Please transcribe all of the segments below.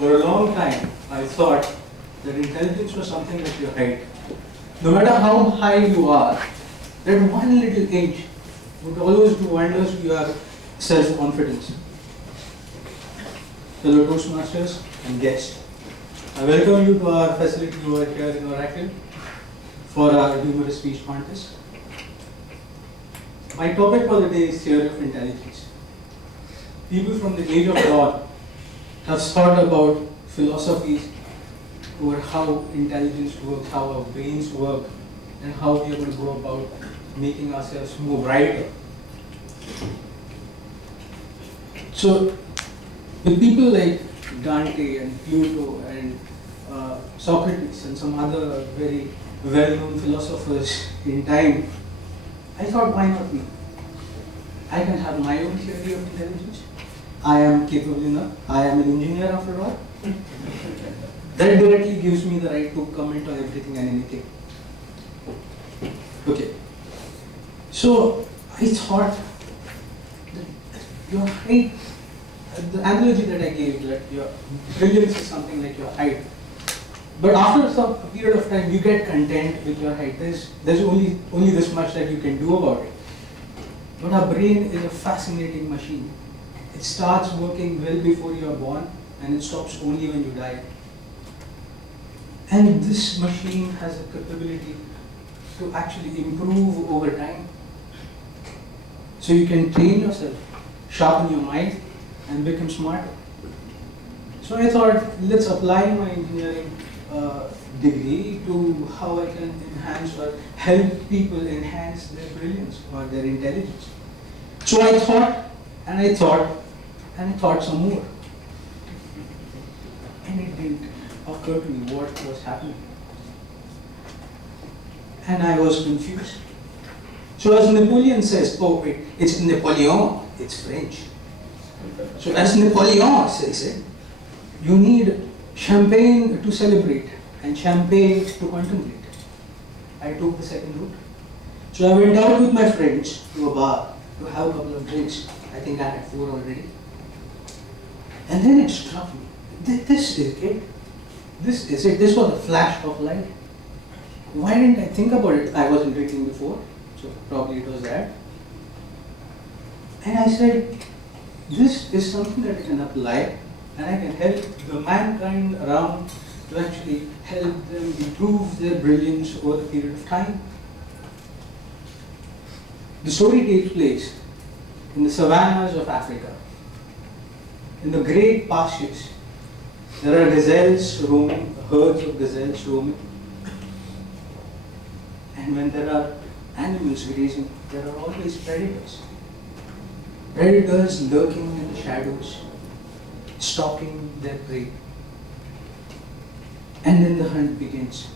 For a long time, I thought that intelligence was something that you hide. No matter how high you are, that one little inch would always do wonders to your self-confidence. Fellow Toastmasters and guests, I welcome you to our facility over here in Oracle for our humorous speech contest. My topic for the day is theory of intelligence. People from the age of dawn have thought about philosophies over how intelligence works, how our brains work, and how we are going to go about making ourselves more brighter. So, with people like Dante and Pluto and Socrates and some other very well-known philosophers in time, I thought, why not me? I can have my own theory of intelligence. I am capable enough. I am an engineer after all. That directly gives me the right to comment on everything and anything. Okay. So I thought that your height, the analogy that I gave, that your brilliance is something like your height. But after some period of time, you get content with your height. There's only this much that you can do about it. But our brain is a fascinating machine. It starts working well before you are born, and it stops only when you die. And this machine has a capability to actually improve over time. So you can train yourself, sharpen your mind, and become smarter. So I thought, let's apply my engineering degree to how I can enhance or help people enhance their brilliance or their intelligence. So I thought, and I thought, and I thought some more. And it didn't occur to me what was happening. And I was confused. So as Napoleon says, oh wait, it's Napoleon, it's French. So as Napoleon says it, you need champagne to celebrate and champagne to contemplate. I took the second route. So I went out with my friends to a bar to have a couple of drinks. I think I had 4 already. And then it struck me, this is it. This is it. This was a flash of light. Why didn't I think about it? I wasn't drinking before, so probably it was that. And I said, this is something that I can apply, and I can help the mankind around to actually help them improve their brilliance over the period of time. The story takes place in the savannas of Africa. In the great pastures, there are gazelles roaming, herds of gazelles roaming. And when there are animals grazing, there are always predators. Predators lurking in the shadows, stalking their prey. And then the hunt begins.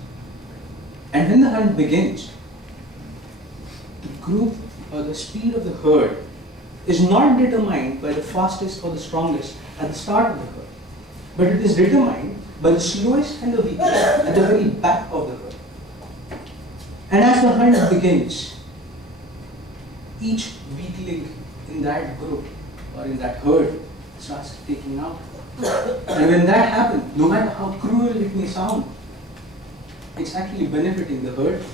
And when the hunt begins, the group or the speed of the herd is not determined by the fastest or the strongest at the start of the herd, but it is determined by the slowest and the weakest at the very back of the herd. And as the hunt begins, each weakling in that group or in that herd starts taking out. And when that happens, no matter how cruel it may sound, it's actually benefiting the herd.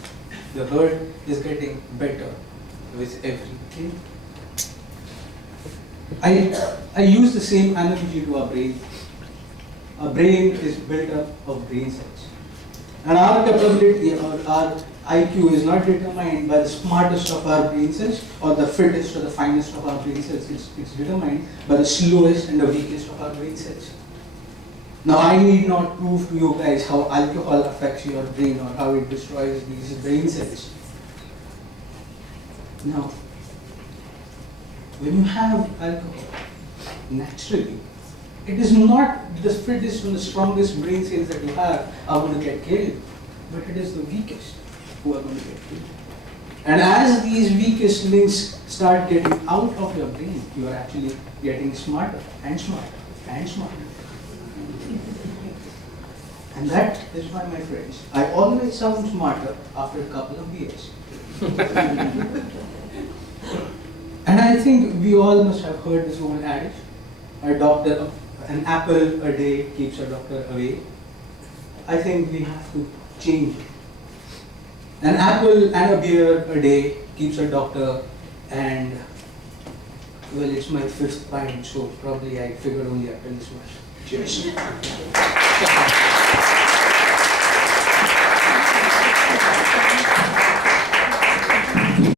The herd is getting better with every kill. I use the same analogy to our brain. Our brain is built up of brain cells. And our capability or our IQ is not determined by the smartest of our brain cells or the fittest or the finest of our brain cells. It's determined by the slowest and the weakest of our brain cells. Now I need not prove to you guys how alcohol affects your brain or how it destroys these brain cells. Now, when you have alcohol, naturally, it is not the fittest and the strongest brain cells that you have are going to get killed, but it is the weakest who are going to get killed. And as these weakest links start getting out of your brain, you are actually getting smarter and smarter and smarter. And that is why, my friends, I always sound smarter after a couple of beers. And I think we all must have heard this old adage. A doctor an apple a day keeps a doctor away. I think we have to change it. An apple and a beer a day keeps a doctor, and well, it's my 5th pint, so probably I figured only after this much. Cheers.